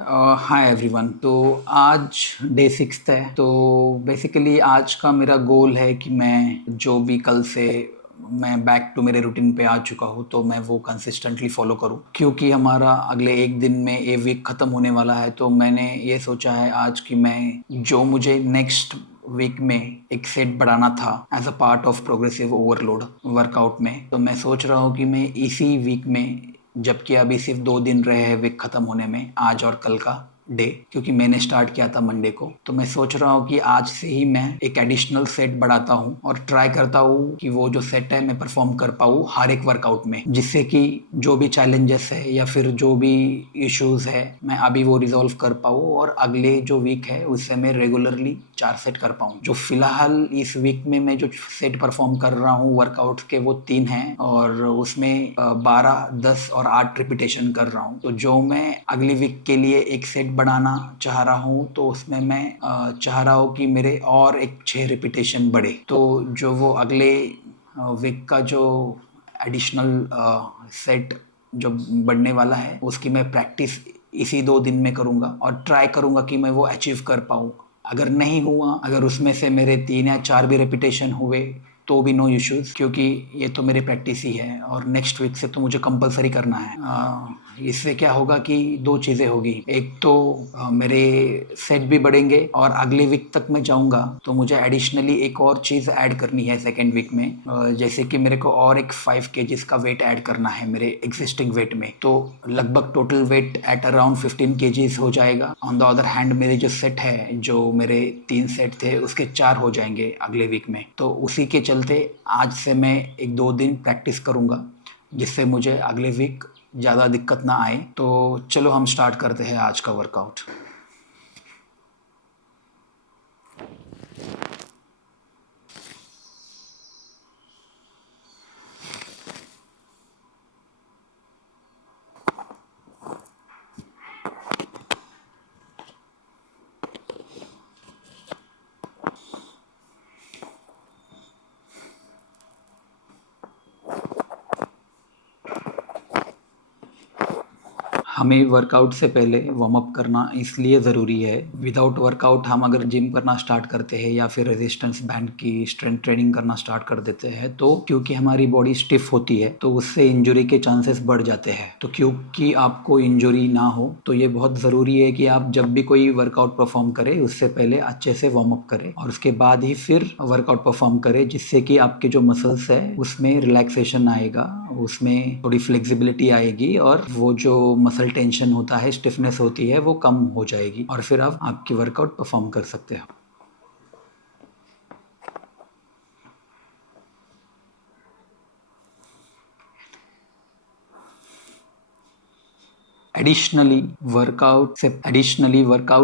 Hi everyone. तो आज day sixth है। तो बेसिकली आज का मेरा गोल है कि मैं जो भी कल से मैं बैक टू मेरे रूटीन पे आ चुका हूँ तो मैं वो कंसिस्टेंटली फॉलो करूँ, क्योंकि हमारा अगले एक दिन में ये वीक ख़त्म होने वाला है। तो मैंने ये सोचा है आज कि मैं जो मुझे नेक्स्ट वीक में एक सेट बढ़ाना था as a part of progressive overload workout में, तो मैं सोच रहा हूँ कि मैं इसी वीक में, जबकि अभी सिर्फ 2 दिन रहे हैं वीक ख़त्म होने में, आज और कल का डे, क्योंकि मैंने स्टार्ट किया था मंडे को, तो मैं सोच रहा हूँ कि आज से ही मैं एक एडिशनल सेट बढ़ाता हूँ और ट्राई करता हूँ कि वो जो सेट है मैं परफॉर्म कर पाऊँ हर एक वर्कआउट में, जिससे कि जो भी चैलेंजेस है या फिर जो भी इश्यूज है मैं अभी वो रिजॉल्व कर पाऊँ और अगले जो वीक है उससे मैं रेगुलरली 4 सेट कर पाऊँ। जो फिलहाल इस वीक में मैं जो सेट परफॉर्म कर रहा हूँ वर्कआउट के, वो 3 हैं और उसमें 12, 10 और 8 रिपीटेशन कर रहा हूँ। तो जो मैं अगली वीक के लिए एक सेट बढ़ाना चाह रहा हूँ तो उसमें मैं चाह रहा हूँ कि मेरे और एक 6 रिपीटेशन बढ़े। तो जो वो अगले वीक का जो एडिशनल सेट जो बढ़ने वाला है उसकी मैं प्रैक्टिस इसी 2 दिन में करूँगा और ट्राई करूँगा कि मैं वो अचीव कर पाऊँ। अगर नहीं हुआ, अगर उसमें से मेरे 3 या 4 भी रेपिटेशन हुए तो भी नो इश्यूज़, क्योंकि ये तो मेरी प्रैक्टिस ही है और नेक्स्ट वीक से तो मुझे कंपलसरी करना है। इससे क्या होगा कि 2 चीज़ें होगी। एक तो मेरे सेट भी बढ़ेंगे और अगले वीक तक मैं जाऊंगा तो मुझे एडिशनली एक और चीज़ ऐड करनी है सेकेंड वीक में, जैसे कि मेरे को और एक 5 kgs का वेट ऐड करना है मेरे एग्जिस्टिंग वेट में। तो लगभग total weight at around 15 kgs हो जाएगा। ऑन द अदर हैंड मेरे जो सेट है, जो मेरे 3 सेट थे उसके 4 हो जाएंगे अगले वीक में। तो उसी के चलते आज से मैं एक 2 दिन प्रैक्टिस करूँगा जिससे मुझे अगले वीक ज़्यादा दिक्कत ना आए। तो चलो हम स्टार्ट करते हैं आज का वर्कआउट। हमें वर्कआउट से पहले वार्म अप करना इसलिए ज़रूरी है। विदाउट वर्कआउट हम अगर जिम करना स्टार्ट करते हैं या फिर रेजिस्टेंस बैंड की स्ट्रेंथ ट्रेनिंग करना स्टार्ट कर देते हैं तो क्योंकि हमारी बॉडी स्टिफ होती है तो उससे इंजरी के चांसेस बढ़ जाते हैं। तो क्योंकि आपको इंजरी ना हो तो ये बहुत ज़रूरी है कि आप जब भी कोई वर्कआउट परफॉर्म करें उससे पहले अच्छे से वार्म अप करें और उसके बाद ही फिर वर्कआउट परफॉर्म करें, जिससे कि आपके जो मसल्स है उसमें रिलैक्सेशन आएगा, उसमें थोड़ी फ्लेक्सिबिलिटी आएगी और वो जो मसल टेंशन होता है, स्टिफनेस होती है, वो कम हो जाएगी और फिर आप आपकी वर्कआउट परफॉर्म कर सकते हो। एडिशनली वर्कआउट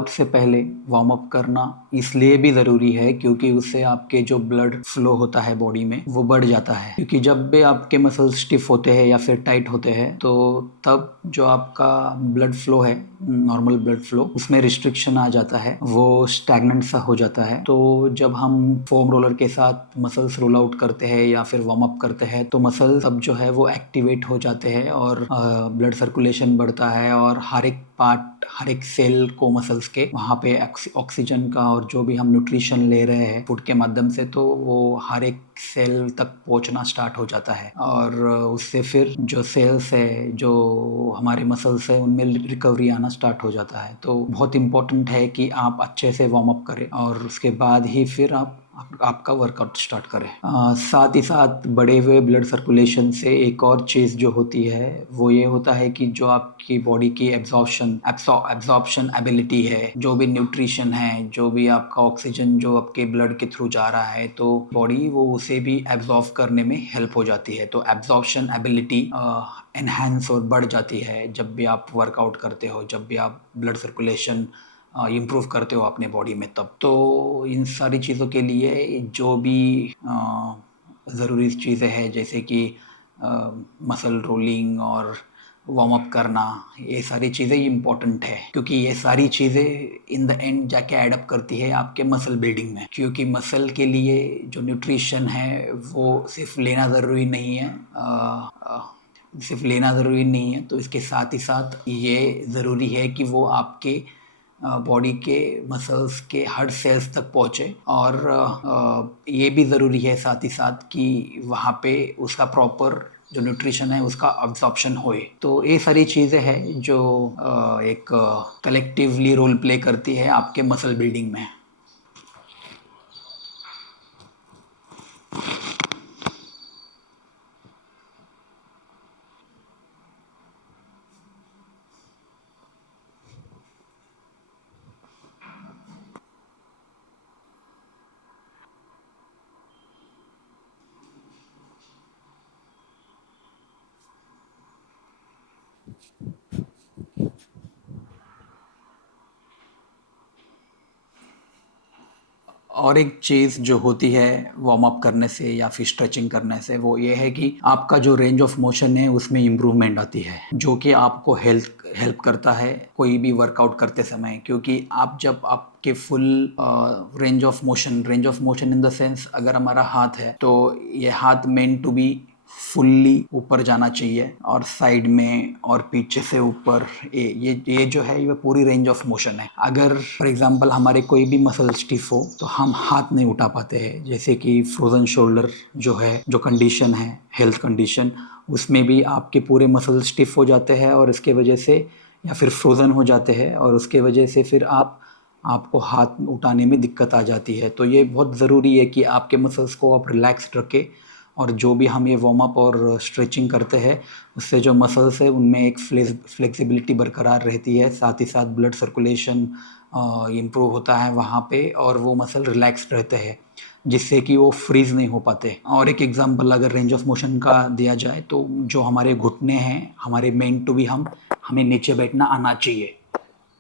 से पहले वार्म अप करना इसलिए भी ज़रूरी है क्योंकि उससे आपके जो ब्लड फ्लो होता है बॉडी में वो बढ़ जाता है। क्योंकि जब भी आपके मसल्स स्टिफ होते हैं या फिर टाइट होते हैं तो तब जो आपका ब्लड फ्लो है, नॉर्मल ब्लड फ्लो, उसमें रिस्ट्रिक्शन आ जाता है, वो स्टैग्नेंट सा हो जाता है। तो जब हम फोम रोलर के साथ मसल्स रोल आउट करते हैं या फिर वार्म अप करते हैं तो मसल तब जो है वो एक्टिवेट हो जाते हैं और ब्लड सर्कुलेशन बढ़ता है और हर एक पार्ट, हर एक सेल को मसल्स के वहाँ पे ऑक्सीजन का और जो भी हम न्यूट्रिशन ले रहे हैं फूड के माध्यम से, तो वो हर एक सेल तक पहुँचना स्टार्ट हो जाता है और उससे फिर जो सेल्स है, जो हमारे मसल्स है, उनमें रिकवरी आना स्टार्ट हो जाता है। तो बहुत इम्पोर्टेंट है कि आप अच्छे से वार्म अप करें और उसके बाद ही फिर आपका वर्कआउट स्टार्ट करें। साथ ही साथ बढ़े हुए ब्लड सर्कुलेशन से एक और चीज़ जो होती है वो ये होता है कि जो आपकी बॉडी की एब्जॉर्प्शन एबिलिटी है, जो भी न्यूट्रिशन है, जो भी आपका ऑक्सीजन जो आपके ब्लड के थ्रू जा रहा है, तो बॉडी वो उसे भी एब्जॉर्ब करने में हेल्प हो जाती है। तो एब्जॉर्प्शन एबिलिटी एनहांस और बढ़ जाती है जब भी आप वर्कआउट करते हो, जब भी आप ब्लड सर्कुलेशन इम्प्रूव करते हो अपने बॉडी में तब। तो इन सारी चीज़ों के लिए जो भी ज़रूरी चीज़ें हैं, जैसे कि मसल रोलिंग और वार्म अप करना, ये सारी चीज़ें इम्पॉर्टेंट है क्योंकि ये सारी चीज़ें इन द एंड जाके ऐड अप करती है आपके मसल बिल्डिंग में। क्योंकि मसल के लिए जो न्यूट्रिशन है वो सिर्फ लेना ज़रूरी नहीं है, सिर्फ लेना ज़रूरी नहीं है, तो इसके साथ ही साथ ये ज़रूरी है कि वो आपके बॉडी के मसल्स के हर सेल्स तक पहुँचे, और ये भी ज़रूरी है साथ ही साथ कि वहाँ पे उसका प्रॉपर जो न्यूट्रिशन है उसका अब्जॉर्प्शन होए। तो ये सारी चीज़ें हैं जो एक कलेक्टिवली रोल प्ले करती है आपके मसल बिल्डिंग में। और एक चीज़ जो होती है वार्म अप करने से या फिर स्ट्रेचिंग करने से, वो ये है कि आपका जो रेंज ऑफ मोशन है उसमें इम्प्रूवमेंट आती है, जो कि आपको हेल्प हेल्प करता है कोई भी वर्कआउट करते समय। क्योंकि आप जब आपके full range of motion in the sense, अगर हमारा हाथ है तो ये हाथ मेंट टू बी फुल्ली ऊपर जाना चाहिए, और साइड में और पीछे से ऊपर, ये जो है ये पूरी रेंज ऑफ मोशन है। अगर फॉर एग्जांपल हमारे कोई भी मसल स्टिफ हो तो हम हाथ नहीं उठा पाते हैं, जैसे कि फ्रोजन शोल्डर जो है, जो कंडीशन है, हेल्थ कंडीशन, उसमें भी आपके पूरे मसल स्टिफ हो जाते हैं और इसके वजह से, या फिर फ्रोज़न हो जाते हैं और उसके वजह से फिर आपको हाथ उठाने में दिक्कत आ जाती है। तो ये बहुत ज़रूरी है कि आपके मसल्स को आप रिलैक्स्ड रखें, और जो भी हम ये वार्म अप और स्ट्रेचिंग करते हैं उससे जो मसल्स है उनमें एक फ्लेक्सिबिलिटी बरकरार रहती है, साथ ही साथ ब्लड सर्कुलेशन इम्प्रूव होता है वहाँ पे, और वो मसल रिलैक्स्ड रहते हैं, जिससे कि वो फ्रीज नहीं हो पाते। और एक एग्जांपल अगर रेंज ऑफ मोशन का दिया जाए तो जो हमारे घुटने हैं, हमारे मेन टू भी हमें नीचे बैठना आना चाहिए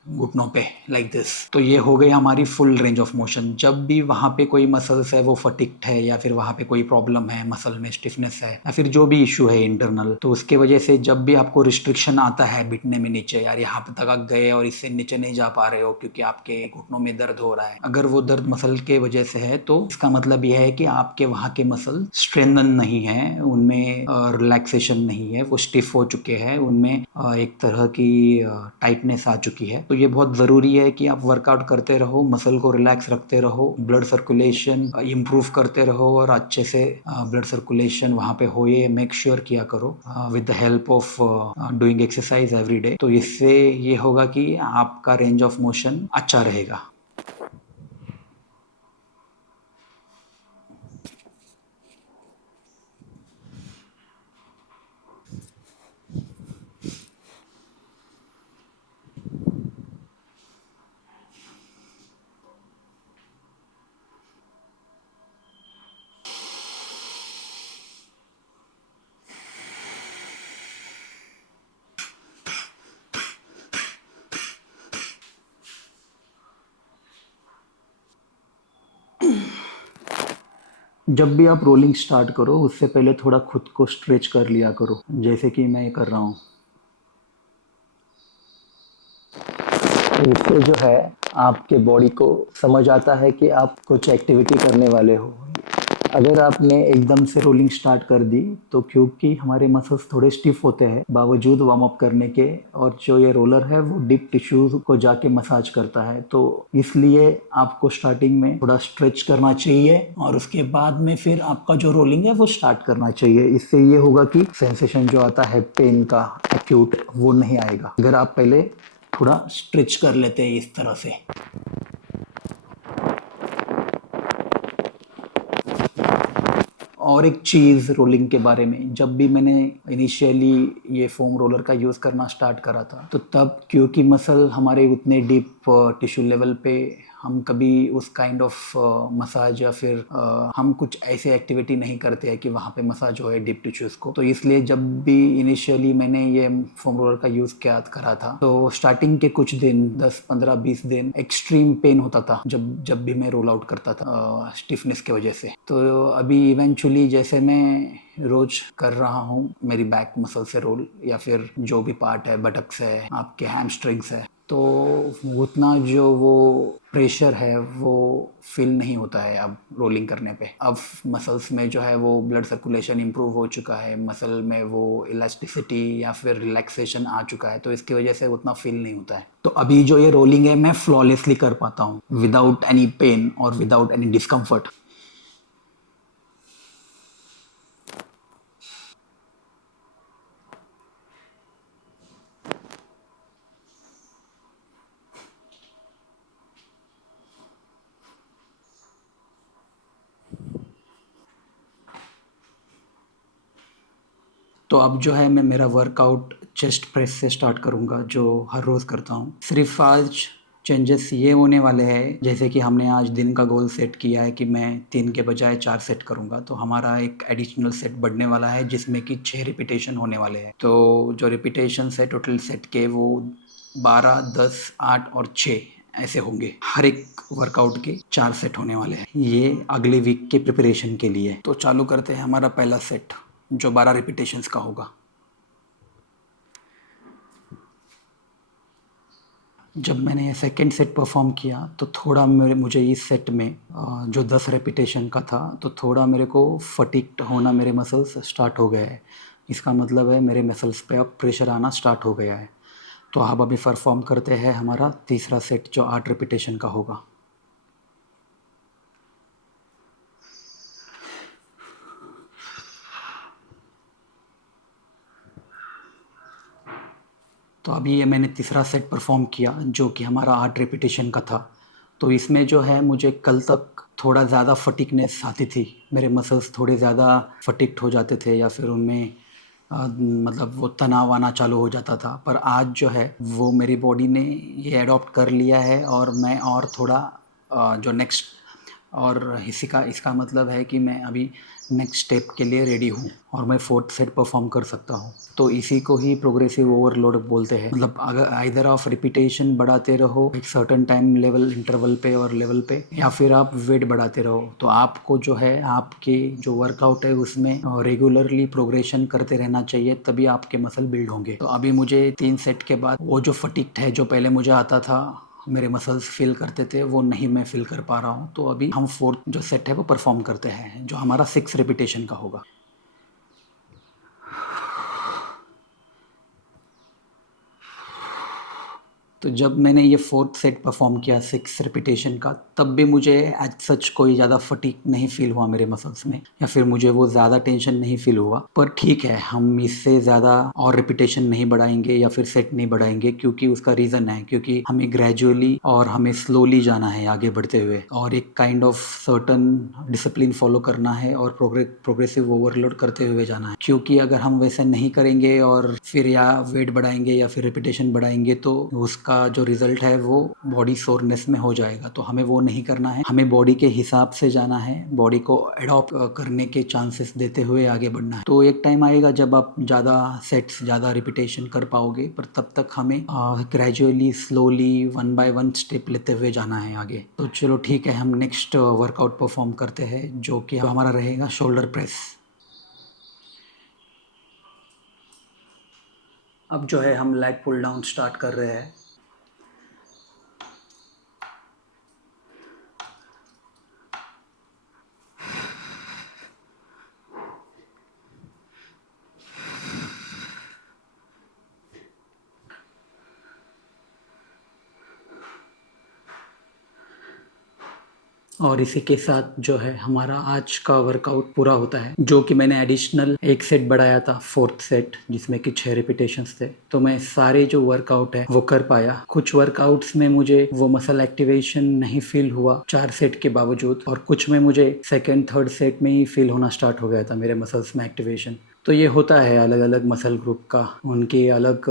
घुटनों पे, लाइक दिस। तो ये हो गई हमारी फुल रेंज ऑफ मोशन। जब भी वहाँ पे कोई मसल्स है वो फटिक्ड है, या फिर वहाँ पे कोई प्रॉब्लम है, मसल में स्टिफनेस है, या फिर जो भी इशू है इंटरनल, तो उसके वजह से जब भी आपको रिस्ट्रिक्शन आता है बिटने में नीचे, यार यहाँ पे तक आप गए और इससे नीचे नहीं जा पा रहे हो क्योंकि आपके घुटनों में दर्द हो रहा है, अगर वो दर्द मसल के वजह से है तो इसका मतलब यह है कि आपके वहाँ के मसल स्ट्रेंथन नहीं है, उनमें रिलैक्सेशन नहीं है, वो स्टिफ हो चुके हैं, उनमें एक तरह की टाइटनेस आ चुकी है। तो ये बहुत ज़रूरी है कि आप वर्कआउट करते रहो, मसल को रिलैक्स रखते रहो, ब्लड सर्कुलेशन इम्प्रूव करते रहो, और अच्छे से ब्लड सर्कुलेशन वहाँ पे हो, ये मेक श्योर किया करो with the help of doing exercise every day. तो इससे ये होगा कि आपका रेंज ऑफ मोशन अच्छा रहेगा। जब भी आप रोलिंग स्टार्ट करो उससे पहले थोड़ा खुद को स्ट्रेच कर लिया करो, जैसे कि मैं ये कर रहा हूँ। तो इससे जो है आपके बॉडी को समझ आता है कि आप कुछ एक्टिविटी करने वाले हो। अगर आपने एकदम से रोलिंग स्टार्ट कर दी तो, क्योंकि हमारे मसल्स थोड़े स्टिफ होते हैं बावजूद वार्म अप करने के, और जो ये रोलर है वो डीप टिश्यूज को जाके मसाज करता है, तो इसलिए आपको स्टार्टिंग में थोड़ा स्ट्रेच करना चाहिए और उसके बाद में फिर आपका जो रोलिंग है वो स्टार्ट करना चाहिए। इससे ये होगा कि सेंसेशन जो आता है पेन का एक्यूट, वो नहीं आएगा अगर आप पहले थोड़ा स्ट्रेच कर लेते हैं इस तरह से। और एक चीज़ रोलिंग के बारे में, जब भी मैंने इनिशियली ये फोम रोलर का यूज़ करना स्टार्ट करा था तो तब क्योंकि मसल हमारे उतने डीप टिश्यू लेवल पे हम कभी उस काइंड ऑफ मसाज या फिर हम कुछ ऐसे एक्टिविटी नहीं करते हैं कि वहाँ पे मसाज हो डीप टिश्यूज़ को, तो इसलिए जब भी इनिशियली मैंने ये फोम रोलर का यूज़ किया करा था तो स्टार्टिंग के कुछ दिन, 10-15-20 दिन एक्सट्रीम पेन होता था जब जब भी मैं रोल आउट करता था स्टिफनेस की वजह से। तो अभी इवेंचुअली जैसे मैं रोज कर रहा हूँ मेरी बैक मसल से रोल, या फिर जो भी पार्ट है, बटक्स है, आपके हैमस्ट्रिंग्स है, तो उतना जो वो प्रेशर है वो फील नहीं होता है अब रोलिंग करने पे। अब मसल्स में जो है वो ब्लड सर्कुलेशन इम्प्रूव हो चुका है, मसल में वो इलास्टिसिटी या फिर रिलैक्सेशन आ चुका है, तो इसकी वजह से उतना फील नहीं होता है। तो अभी जो ये रोलिंग है मैं फ्लॉलेसली कर पाता हूँ विदाउट एनी पेन और विदाउट एनी डिस्कम्फर्ट। तो अब जो है मैं मेरा वर्कआउट चेस्ट प्रेस से स्टार्ट करूँगा जो हर रोज़ करता हूँ। सिर्फ आज चेंजेस ये होने वाले हैं, जैसे कि हमने आज दिन का गोल सेट किया है कि मैं 3 के बजाय 4 सेट करूँगा, तो हमारा एक एडिशनल सेट बढ़ने वाला है जिसमें कि 6 रिपीटेशन होने वाले हैं। तो जो रिपीटेशंस है टोटल सेट के वो 12, 10, 8 और 6 ऐसे होंगे। हर एक वर्कआउट के 4 सेट होने वाले हैं। ये अगले वीक के प्रिपरेशन के लिए। तो चालू करते हैं हमारा पहला सेट जो 12 रिपीटेशंस का होगा। जब मैंने ये सेकंड सेट परफॉर्म किया तो थोड़ा मुझे इस सेट में जो 10 रेपिटेशन का था तो थोड़ा मेरे को फटीग्ड होना मेरे मसल्स स्टार्ट हो गया है। इसका मतलब है मेरे मसल्स पे अब प्रेशर आना स्टार्ट हो गया है। तो अब अभी परफॉर्म करते हैं हमारा तीसरा सेट जो 8 रेपिटेशन का होगा। तो अभी ये मैंने तीसरा सेट परफॉर्म किया जो कि हमारा 8 रेपिटेशन का था। तो इसमें जो है मुझे कल तक थोड़ा ज़्यादा फटीगनेस आती थी, मेरे मसल्स थोड़े ज़्यादा फटीग्ड हो जाते थे या फिर उनमें मतलब वो तनाव आना चालू हो जाता था। पर आज जो है वो मेरी बॉडी ने ये अडॉप्ट कर लिया है और मैं और थोड़ा जो नेक्स्ट और इसी का इसका मतलब है कि मैं अभी नेक्स्ट स्टेप के लिए रेडी हूँ और मैं फोर्थ सेट परफॉर्म कर सकता हूँ। तो इसी को ही प्रोग्रेसिव ओवरलोड बोलते हैं। मतलब अगर आइदर आप रिपीटेशन बढ़ाते रहो एक सर्टेन टाइम लेवल इंटरवल पे और लेवल पे, या फिर आप वेट बढ़ाते रहो, तो आपको जो है आपके जो वर्कआउट है उसमें रेगुलरली प्रोग्रेशन करते रहना चाहिए, तभी आपके मसल बिल्ड होंगे। तो अभी मुझे 3 सेट के बाद वो जो फटीग है जो पहले मुझे आता था, मेरे मसल्स फील करते थे, वो नहीं मैं फील कर पा रहा हूँ। तो अभी हम फोर्थ जो सेट है वो परफॉर्म करते हैं जो हमारा 6 रिपीटेशन का होगा। तो जब मैंने ये फोर्थ सेट परफॉर्म किया 6 रिपीटेशन का, तब भी मुझे एज सच कोई ज़्यादा फटीग नहीं फील हुआ मेरे मसल्स में, या फिर मुझे वो ज़्यादा टेंशन नहीं फील हुआ। पर ठीक है, हम इससे ज़्यादा और रिपीटेशन नहीं बढ़ाएंगे या फिर सेट नहीं बढ़ाएंगे, क्योंकि उसका रीज़न है क्योंकि हमें ग्रेजुअली और हमें स्लोली जाना है आगे बढ़ते हुए, और एक kind of certain discipline follow करना है और प्रोग्रेसिव ओवरलोड करते हुए जाना है। क्योंकि अगर हम वैसे नहीं करेंगे और फिर या वेट बढ़ाएंगे या फिर रिपीटेशन बढ़ाएंगे तो उसका जो रिजल्ट है वो बॉडी सोरनेस में हो जाएगा। तो हमें वो नहीं करना है, हमें बॉडी के हिसाब से जाना है, बॉडी को एडॉप्ट करने के चांसेस देते हुए आगे बढ़ना है। तो एक टाइम आएगा जब आप ज़्यादा सेट्स ज़्यादा रिपीटेशन कर पाओगे, पर तब तक हमें gradually slowly one by one step लेते हुए जाना है आगे। तो चलो ठीक है, हम नेक्स्ट वर्कआउट परफॉर्म करते हैं जो कि हमारा रहेगा शोल्डर प्रेस। अब जो है हम लेग पुल डाउन स्टार्ट कर रहे हैं। और इसी के साथ जो है हमारा आज का वर्कआउट पूरा होता है, जो कि मैंने एडिशनल एक सेट बढ़ाया था, फोर्थ सेट, जिसमें कि 6 रिपीटेशंस थे। तो मैं सारे जो वर्कआउट है वो कर पाया। कुछ वर्कआउट्स में मुझे वो मसल एक्टिवेशन नहीं फील हुआ 4 सेट के बावजूद, और कुछ में मुझे सेकेंड थर्ड सेट में ही फील होना स्टार्ट हो गया था मेरे मसल्स में एक्टिवेशन। तो ये होता है अलग अलग मसल ग्रुप का, उनकी अलग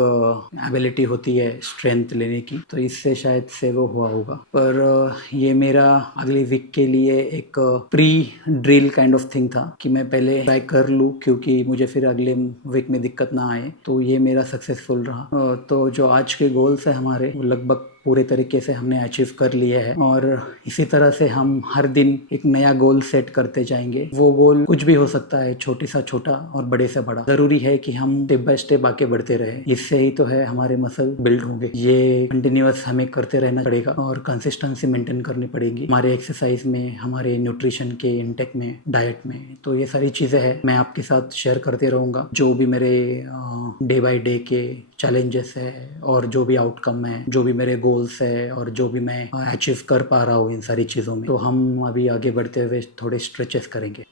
एबिलिटी होती है स्ट्रेंथ लेने की, तो इससे शायद से वो हुआ होगा। पर ये मेरा अगले वीक के लिए एक pre drill kind of thing था कि मैं पहले ट्राई कर लूँ क्योंकि मुझे फिर अगले वीक में दिक्कत ना आए। तो ये मेरा सक्सेसफुल रहा। तो जो आज के गोल्स है हमारे वो लगभग पूरे तरीके से हमने अचीव कर लिया है और इसी तरह से हम हर दिन एक नया गोल सेट करते जाएंगे। वो गोल कुछ भी हो सकता है, छोटी सा छोटा और बड़े से बड़ा। जरूरी है कि हम स्टेप बाय स्टेप आगे बढ़ते रहे, इससे ही तो है हमारे मसल बिल्ड होंगे। ये कंटिन्यूअस हमें करते रहना पड़ेगा और कंसिस्टेंसी मेंटेन करनी पड़ेगी हमारे एक्सरसाइज में, हमारे न्यूट्रिशन के इंटेक में, डाइट में। तो ये सारी चीज़ें हैं, मैं आपके साथ शेयर करते रहूँगा जो भी मेरे डे बाय डे के चैलेंजेस है और जो भी आउटकम है, जो भी मेरे गोल्स है और जो भी मैं अचीव कर पा रहा हूँ इन सारी चीज़ों में। तो हम अभी आगे बढ़ते हुए थोड़े स्ट्रेचेस करेंगे।